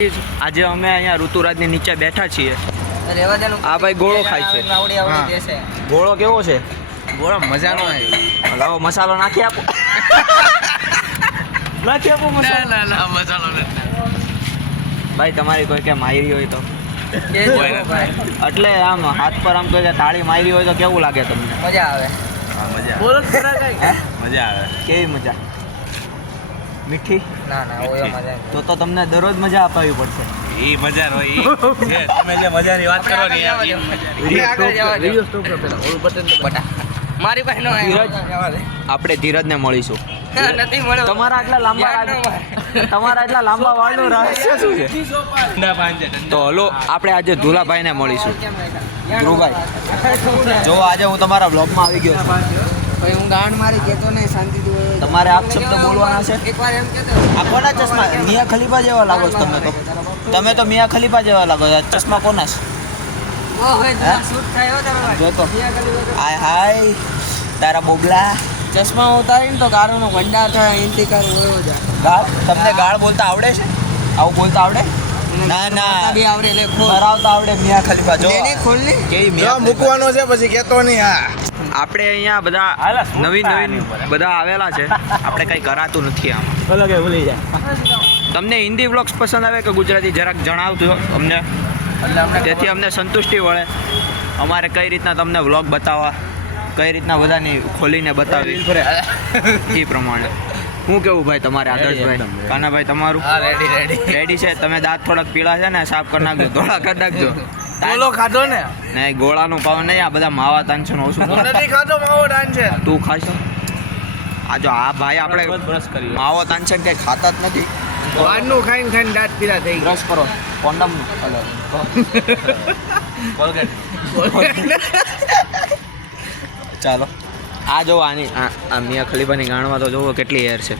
આજે અમે અહીંયા ઋતુરાજની નીચે બેઠા છીએ. આ ભાઈ ગોળો ખાય છે. ગોળો કેવો છે? ગોળો મજાનો આવે. લાવો મસાલો નાખી આપો. નાખી આપો મસાલો. ના મસાલો નથી. ભાઈ તમારી કોઈ કે માયરી હોય તો એટલે આમ હાથ પર આમ કોઈ તાળી મારી હોય તો કેવું લાગે તમને? મજા આવે. બોલો મજા આવે. કેવી મજા? મીઠી? ના ઓય મજા તો તમને દરરોજ મજા અપાવી પડશે. ઈ મજા હોય તમે જે મજાની વાત કરો ને બટા મારી પાસે નો આપણે ધીરજને મળીશું. નથી મળ્યો. તમારા આટલા લાંબા વાળનું રહસ્ય શું છે? તો હલો આપણે આજે ધુલાભાઈને મળીશું. ધ્રુવભાઈ જો આજે હું તમારા બ્લોગમાં આવી ગયો છું. ભાઈ હું ગાંડ મારી કેતો નહીં શાંતિથી. તમારે આ શબ્દ બોલવાના છે. એકવાર એમ કેતો આ કોના ચશ્મા? મિયા ખલીફા જેવા લાગો છો તમે તો. તમે તો મિયા ખલીફા જેવા લાગો છો. ચશ્મા કોના છે? ઓ હોય શૂટ થાય તારો જો તો હાય હાય તારા બોબલા ચશ્મા ઉતારીને તો ગાળોનો ભંડાર થાય એનથી કરું હોય જાય. ગાળ તમને ગાળ બોલતા આવડે છે? આવું બોલતા આવડે? ના બી આવડે લે ખોલ ધરાવતા આવડે મિયા ખલીફા. જો ને ખોલ ને કેવી મિયા મૂકવાનો છે પછી કેતો નહીં. આપણે અહીંયા બધા નવીન બધા આવેલા છે. આપણે કંઈ કરાતું નથી આમાં. ભૂલી જાય. તમને હિન્દી વ્લોગ્સ પસંદ આવે કે ગુજરાતી જરાક જણાવજો અમને, તેથી અમને સંતુષ્ટિ વળે. અમારે કઈ રીતના તમને વ્લોગ બતાવવા, કઈ રીતના બધાની ખોલીને બતાવી એ પ્રમાણે. શું કેવું ભાઈ તમારે આદર્શભાઈ? કાનાભાઈ તમારું રેડી છે? તમે દાંત થોડાક પીળા છે ને સાફ કરી નાખજો, ધોળા કરી નાખજો. બોલો ખાધો ને? નહીં ગોળાનું પાવ નહીં, આ બધા માવા તાનસન ઓછું. નથી ખાધો માવો ડાન છે. તું ખાશો? આ જો આ ભાઈ આપણે માવો તાનસન કંઈ ખાતા જ નથી. બહારનું ખાઈને દાંત પીળા થઈ ગયા. બ્રશ કરો કોન્ડમનું. ચાલો આ જો આની આ મિયા ખલીફાની ગાણમાં તો જોવો કેટલી હેર છે.